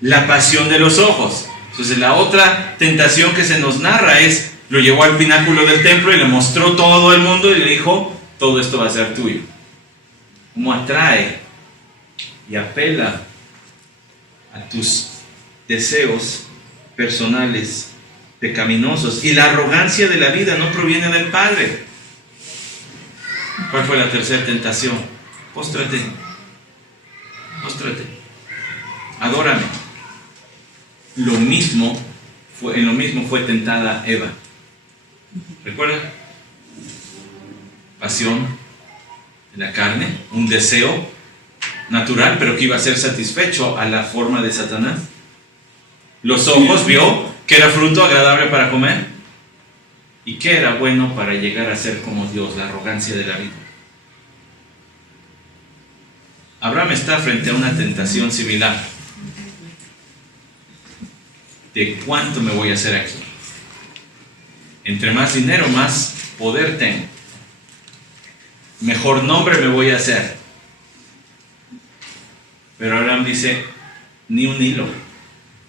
la pasión de los ojos. Entonces la otra tentación que se nos narra es, lo llevó al pináculo del templo y le mostró todo el mundo y le dijo, todo esto va a ser tuyo. ¿Cómo atrae y apela a tus deseos personales pecaminosos? Y la arrogancia de la vida no proviene del Padre. ¿Cuál fue la tercera tentación? Póstrate, adórame. En lo mismo fue tentada Eva. ¿Recuerda? Pasión de la carne, un deseo natural, pero que iba a ser satisfecho a la forma de Satanás. Los ojos vio que era fruto agradable para comer y que era bueno para llegar a ser como Dios, la arrogancia de la vida. Abraham está frente a una tentación similar. ¿De cuánto me voy a hacer aquí? Entre más dinero, más poder tengo. Mejor nombre me voy a hacer. Pero Abraham dice, ni un hilo.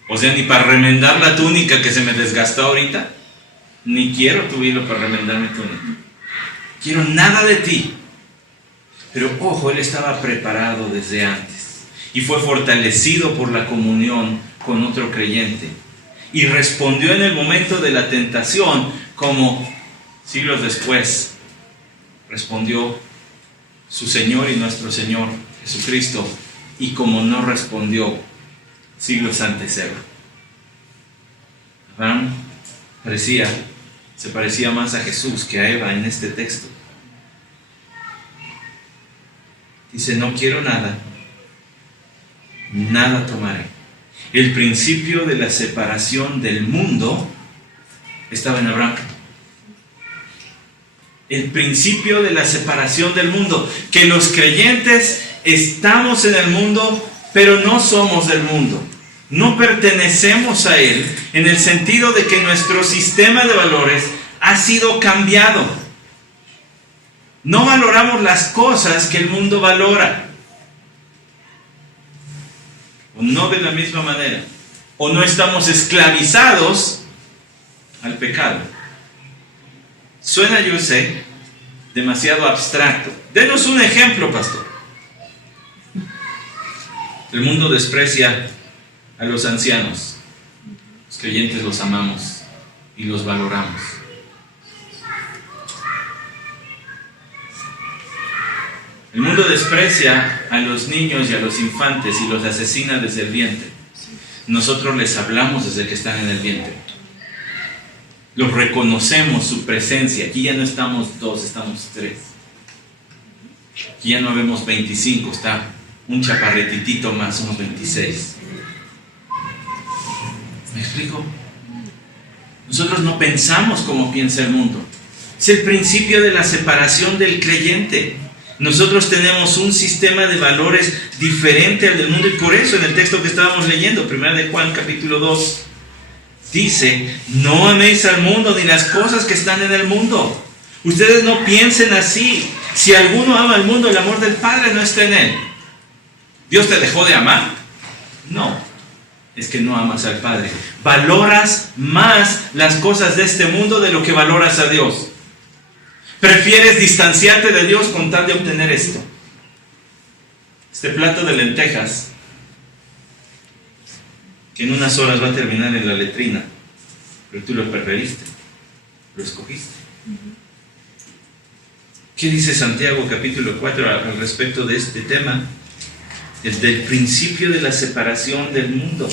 O sea, ni para remendar la túnica que se me desgastó ahorita, ni quiero tu hilo para remendar mi túnica. Quiero nada de ti. Pero ojo, él estaba preparado desde antes y fue fortalecido por la comunión con otro creyente. Y respondió en el momento de la tentación como siglos después respondió su Señor y nuestro Señor Jesucristo, y como no respondió siglos antes Eva. Abraham se parecía más a Jesús que a Eva en este texto. Dice, no quiero nada, nada tomaré. El principio de la separación del mundo estaba en Abraham. El principio de la separación del mundo, que los creyentes estamos en el mundo, pero no somos del mundo. No pertenecemos a él, en el sentido de que nuestro sistema de valores ha sido cambiado. No valoramos las cosas que el mundo valora. O no de la misma manera. O no estamos esclavizados al pecado. Suena, yo sé, demasiado abstracto. Denos un ejemplo, pastor. El mundo desprecia a los ancianos. Los creyentes los amamos y los valoramos. El mundo desprecia a los niños y a los infantes y los asesina desde el vientre. Nosotros les hablamos desde que están en el vientre. Los reconocemos su presencia. Aquí ya no estamos 2, estamos 3. Aquí ya no vemos 25, está un chaparretitito más, unos 26. ¿Me explico? Nosotros no pensamos como piensa el mundo. Es el principio de la separación del creyente. Nosotros tenemos un sistema de valores diferente al del mundo, y por eso en el texto que estábamos leyendo, 1 de Juan capítulo 2, dice, no améis al mundo ni las cosas que están en el mundo. Ustedes no piensen así. Si alguno ama al mundo, el amor del Padre no está en él. ¿Dios te dejó de amar? No, es que no amas al Padre. Valoras más las cosas de este mundo de lo que valoras a Dios. Prefieres distanciarte de Dios con tal de obtener esto. Este plato de lentejas, que en unas horas va a terminar en la letrina, pero tú lo preferiste, lo escogiste. ¿Qué dice Santiago capítulo 4 al respecto de este tema? Desde el principio de la separación del mundo.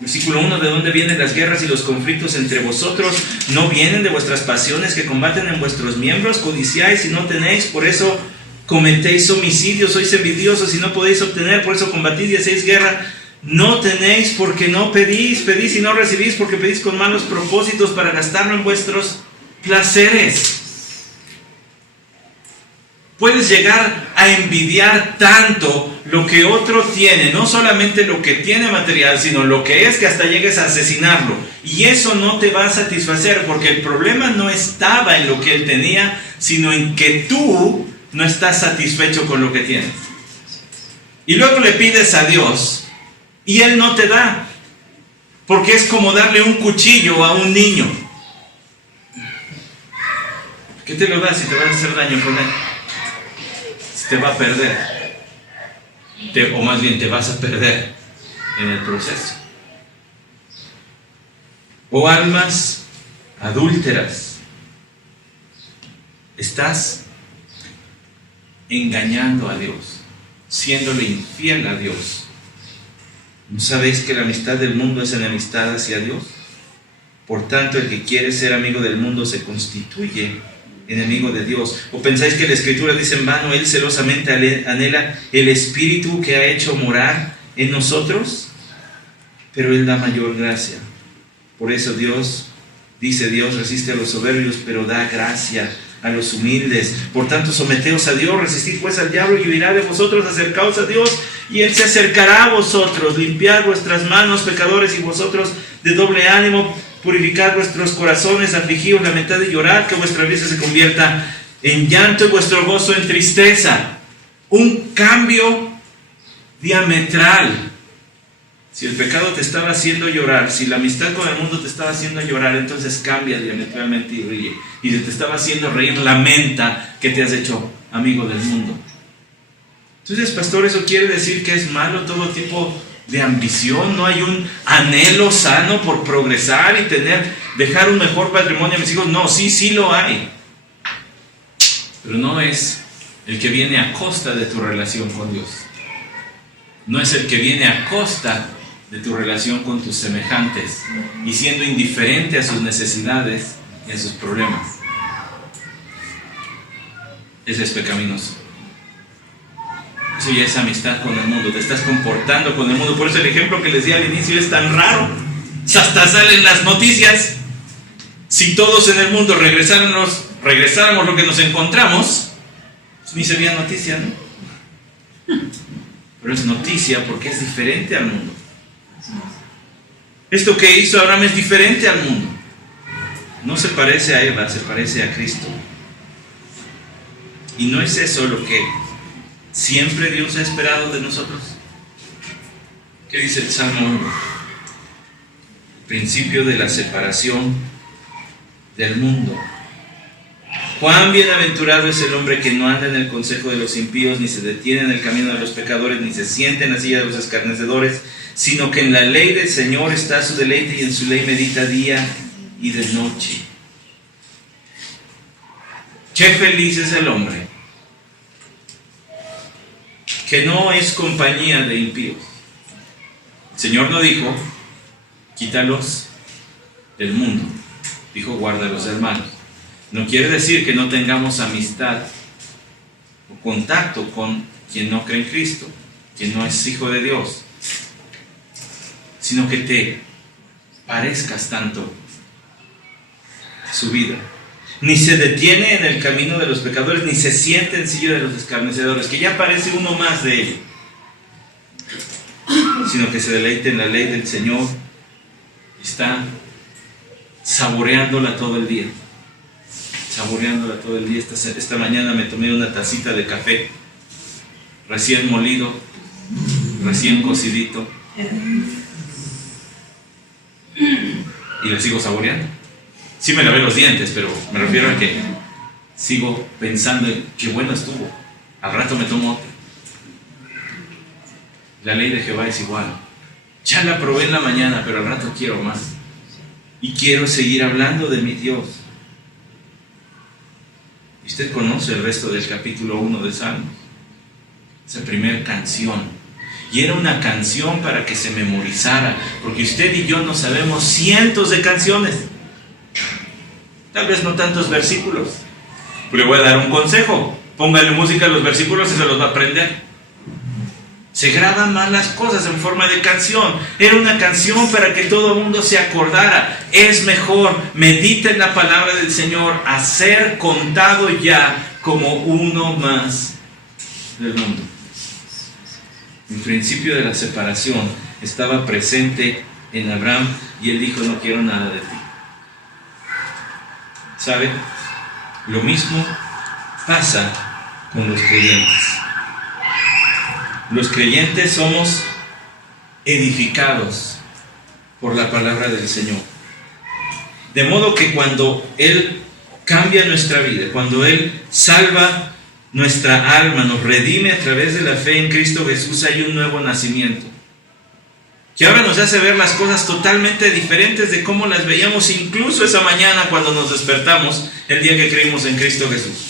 Versículo 1, ¿de dónde vienen las guerras y los conflictos entre vosotros? ¿No vienen de vuestras pasiones que combaten en vuestros miembros? Codiciáis y no tenéis, por eso cometéis homicidios, sois envidiosos y no podéis obtener, por eso combatís y hacéis guerra. No tenéis porque no pedís, pedís y no recibís porque pedís con malos propósitos para gastarlo en vuestros placeres. Puedes llegar a envidiar tanto lo que otro tiene, no solamente lo que tiene material, sino lo que es, que hasta llegues a asesinarlo. Y eso no te va a satisfacer, porque el problema no estaba en lo que él tenía, sino en que tú no estás satisfecho con lo que tienes. Y luego le pides a Dios y Él no te da, porque es como darle un cuchillo a un niño. ¿Qué te lo das si te vas a hacer daño con él? Te va a perder, o más bien te vas a perder en el proceso. O almas adúlteras, estás engañando a Dios, siéndole infiel a Dios. ¿No sabéis que la amistad del mundo es enemistad hacia Dios? Por tanto, el que quiere ser amigo del mundo se constituye enemigo de Dios. ¿O pensáis que la Escritura dice en vano, Él celosamente anhela el Espíritu que ha hecho morar en nosotros? Pero Él da mayor gracia. Por eso Dios, dice Dios, resiste a los soberbios, pero da gracia a los humildes. Por tanto, someteos a Dios, resistid pues al diablo y huirá de vosotros. Acercaos a Dios y Él se acercará a vosotros. Limpiad vuestras manos, pecadores, y vosotros de doble ánimo, purificad vuestros corazones, afligíos, lamentad y llorad, que vuestra risa se convierta en llanto y vuestro gozo en tristeza. Un cambio diametral. Si el pecado te estaba haciendo llorar, si la amistad con el mundo te estaba haciendo llorar, entonces cambia diametralmente y ríe. Y si te estaba haciendo reír, lamenta que te has hecho amigo del mundo. Entonces, pastor, ¿eso quiere decir que es malo todo tipo de ambición? ¿No hay un anhelo sano por progresar y dejar un mejor patrimonio a mis hijos? No, sí lo hay. Pero no es el que viene a costa de tu relación con Dios. No es el que viene a costa de tu relación con tus semejantes y siendo indiferente a sus necesidades y a sus problemas. Ese es pecaminoso. Eso ya es amistad con el mundo. Te estás comportando con el mundo. Por eso el ejemplo que les di al inicio es tan raro. Hasta salen las noticias. Si todos en el mundo regresáramos lo que nos encontramos, pues ni sería noticia, ¿no? Pero es noticia porque es diferente al mundo. Esto que hizo Abraham es diferente al mundo. No se parece a Eva, se parece a Cristo. Y no es eso lo que siempre Dios ha esperado de nosotros. ¿Qué dice el Salmo 1? El principio de la separación del mundo. Cuán bienaventurado es el hombre que no anda en el consejo de los impíos, ni se detiene en el camino de los pecadores, ni se siente en la silla de los escarnecedores, sino que en la ley del Señor está su deleite y en su ley medita día y de noche. Qué feliz es el hombre que no es compañía de impíos. El Señor no dijo, quítalos del mundo, dijo, guárdalos del mal. No quiere decir que no tengamos amistad o contacto con quien no cree en Cristo, quien no es hijo de Dios, sino que te parezcas tanto a su vida. Ni se detiene en el camino de los pecadores, ni se siente en silla de los escarnecedores, que ya parece uno más de él, sino que se deleite en la ley del Señor, está saboreándola todo el día. Esta mañana me tomé una tacita de café recién molido recién cocidito. Y le sigo saboreando. Sí me lavé los dientes, pero me refiero a que sigo pensando en qué bueno estuvo. Al rato me tomo otra. La ley de Jehová es igual. Ya la probé en la mañana, pero al rato quiero más. Y quiero seguir hablando de mi Dios. Y usted conoce el resto del capítulo 1 de Salmos. Esa primera canción. Y era una canción para que se memorizara, porque usted y yo no sabemos cientos de canciones. Tal vez no tantos versículos. Pero le voy a dar un consejo. Póngale música a los versículos y se los va a aprender. Se graban mal las cosas en forma de canción. Era una canción para que todo el mundo se acordara. Es mejor, medita en la palabra del Señor, a ser contado ya como uno más del mundo. El principio de la separación estaba presente en Abraham y él dijo: no quiero nada de ti. ¿Sabe? Lo mismo pasa con los creyentes. Los creyentes somos edificados por la palabra del Señor. De modo que cuando Él cambia nuestra vida, cuando Él salva nuestra alma, nos redime a través de la fe en Cristo Jesús, hay un nuevo nacimiento. Que ahora nos hace ver las cosas totalmente diferentes de cómo las veíamos incluso esa mañana cuando nos despertamos el día que creímos en Cristo Jesús.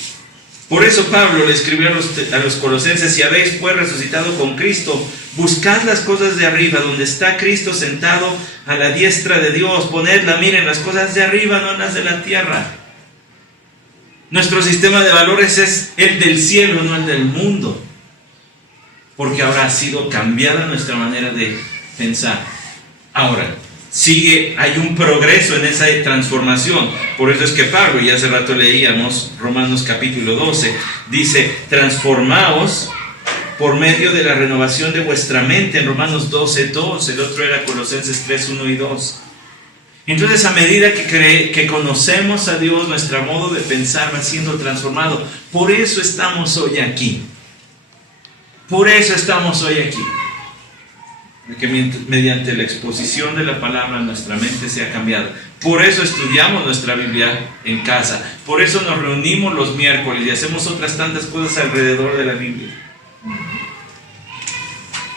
Por eso Pablo le escribió a los colosenses: si habéis pues resucitado con Cristo, buscad las cosas de arriba, donde está Cristo sentado a la diestra de Dios. Poned la mira en las cosas de arriba, no en las de la tierra. Nuestro sistema de valores es el del cielo, no el del mundo, porque ahora ha sido cambiada nuestra manera de pensar. Ahora, hay un progreso en esa transformación. Por eso es que Pablo, y hace rato leíamos Romanos capítulo 12, dice: transformaos por medio de la renovación de vuestra mente, en Romanos 12:2. El otro era Colosenses 3:1 y 2. Entonces, a medida que conocemos a Dios, nuestro modo de pensar va siendo transformado. Por eso estamos hoy aquí. Por eso estamos hoy aquí. Que mediante la exposición de la palabra nuestra mente se ha cambiado. Por eso estudiamos nuestra Biblia en casa. Por eso nos reunimos los miércoles y hacemos otras tantas cosas alrededor de la Biblia.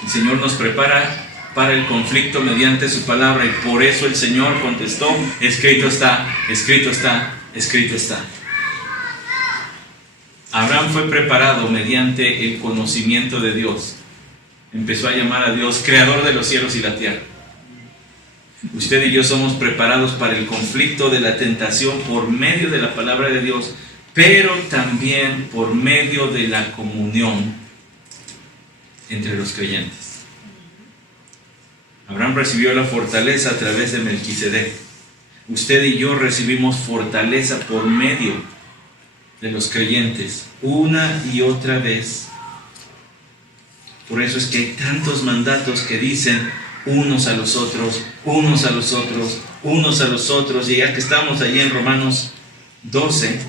El Señor nos prepara para el conflicto mediante su palabra, y por eso el Señor contestó: escrito está, escrito está, escrito está. Abraham fue preparado mediante el conocimiento de Dios. Empezó a llamar a Dios creador de los cielos y la tierra. Usted y yo somos preparados para el conflicto de la tentación por medio de la palabra de Dios, pero también por medio de la comunión entre los creyentes. Abraham recibió la fortaleza a través de Melquisedec. Usted y yo recibimos fortaleza por medio de los creyentes, una y otra vez. Por eso es que hay tantos mandatos que dicen unos a los otros, unos a los otros, unos a los otros. Y ya que estamos allí en Romanos 12,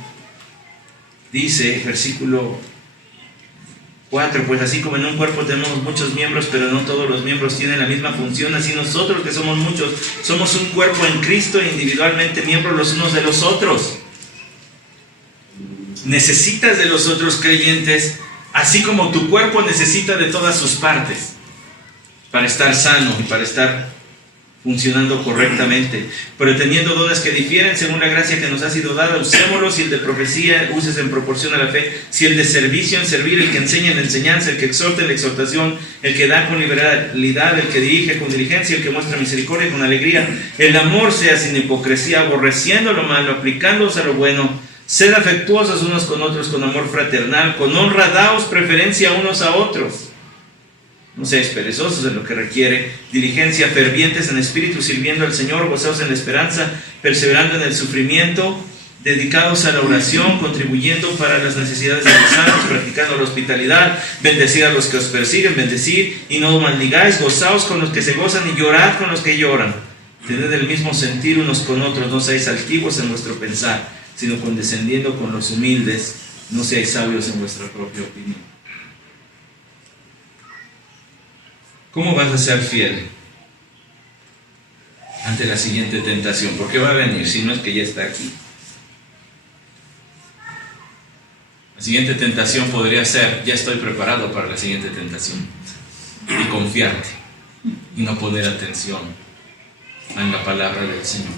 dice, versículo 4: pues así como en un cuerpo tenemos muchos miembros, pero no todos los miembros tienen la misma función, así nosotros, que somos muchos, somos un cuerpo en Cristo e individualmente miembros los unos de los otros. Necesitas de los otros creyentes, así como tu cuerpo necesita de todas sus partes para estar sano y para estar funcionando correctamente. Pero teniendo dones que difieren según la gracia que nos ha sido dada, usémoslos. Si el de profecía, úsese en proporción a la fe. Si el de servicio, en servir. El que enseña, en enseñanza. El que exhorta, en la exhortación. El que da con liberalidad. El que dirige con diligencia. El que muestra misericordia con alegría. El amor sea sin hipocresía, aborreciendo lo malo, aplicándose a lo bueno. Sed afectuosos unos con otros con amor fraternal. Con honra daos preferencia unos a otros. No seáis perezosos en lo que requiere diligencia, fervientes en espíritu, sirviendo al Señor, gozados en la esperanza, perseverando en el sufrimiento, dedicados a la oración, contribuyendo para las necesidades de los santos, practicando la hospitalidad, bendecid a los que os persiguen, bendecid y no maldigáis, gozaos con los que se gozan y llorad con los que lloran. Tened el mismo sentir unos con otros, no seáis altivos en vuestro pensar, sino condescendiendo con los humildes, no seáis sabios en vuestra propia opinión. ¿Cómo vas a ser fiel ante la siguiente tentación? Porque va a venir, si no es que ya está aquí. La siguiente tentación podría ser: ya estoy preparado para la siguiente tentación. Y confiarte y no poner atención en la palabra del Señor.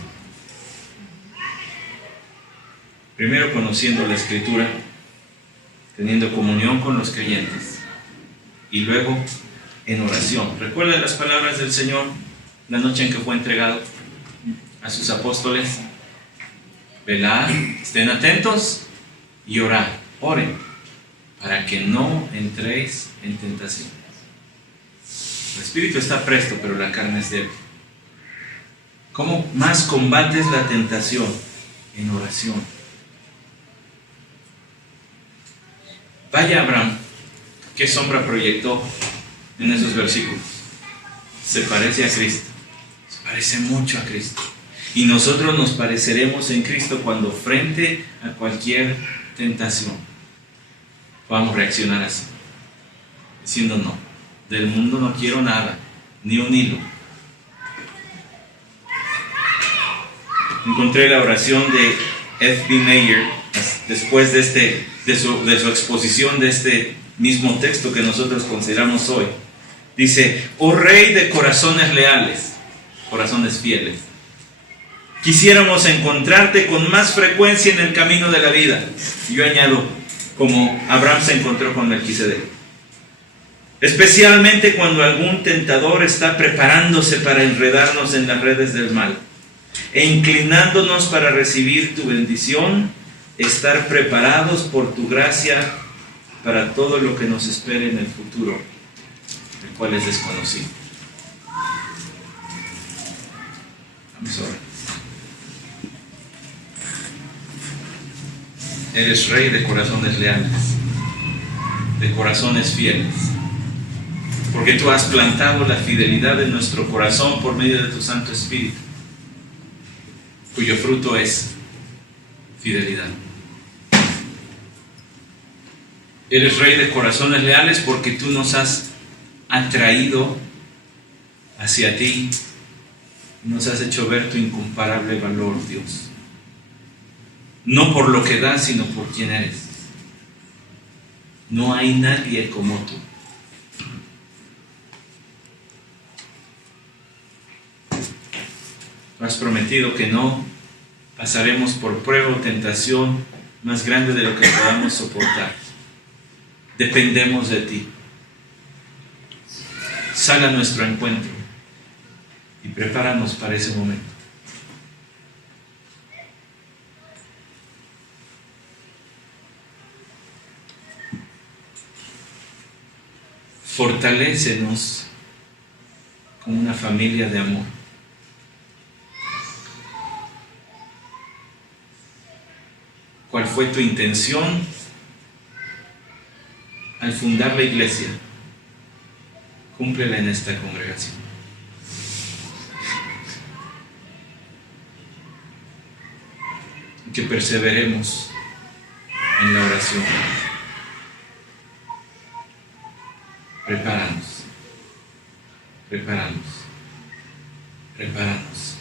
Primero conociendo la Escritura, teniendo comunión con los creyentes, y luego en oración. ¿Recuerda las palabras del Señor la noche en que fue entregado a sus apóstoles? Velad, estén atentos y orad. Oren para que no entréis en tentación. El espíritu está presto, pero la carne es débil. ¿Cómo más combates la tentación? En oración. Vaya Abraham, ¿qué sombra proyectó en esos versículos? Se parece a Cristo, se parece mucho a Cristo. Y nosotros nos pareceremos en Cristo cuando frente a cualquier tentación podamos reaccionar así, diciendo: no, del mundo no quiero nada, ni un hilo. Encontré la oración de F.B. Meyer después de su exposición de este mismo texto que nosotros consideramos hoy. Dice: oh Rey de corazones leales, corazones fieles, quisiéramos encontrarte con más frecuencia en el camino de la vida. Y yo añado, como Abraham se encontró con Melquisedec. Especialmente cuando algún tentador está preparándose para enredarnos en las redes del mal, e inclinándonos para recibir tu bendición, estar preparados por tu gracia para todo lo que nos espere en el futuro, el cual es desconocido. Vamos a orar. Eres Rey de corazones leales, de corazones fieles, porque tú has plantado la fidelidad en nuestro corazón por medio de tu Santo Espíritu, cuyo fruto es fidelidad. Eres Rey de corazones leales porque tú nos has atraído hacia ti, nos has hecho ver tu incomparable valor, Dios. No por lo que das, sino por quién eres. No hay nadie como tú. Tú has prometido que no pasaremos por prueba o tentación más grande de lo que podamos soportar. Dependemos de ti. Sal a nuestro encuentro y prepáranos para ese momento. Fortalécenos como una familia de amor. ¿Cuál fue tu intención al fundar la iglesia? Cúmplela en esta congregación. Y que perseveremos en la oración. Prepáranos, prepáranos, prepáranos.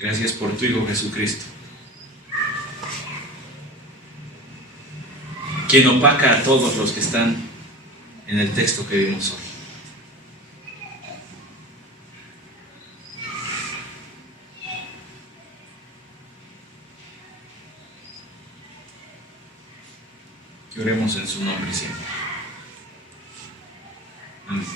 Gracias por tu Hijo Jesucristo, quien opaca a todos los que están en el texto que vimos hoy. Que oremos en su nombre siempre. Amén.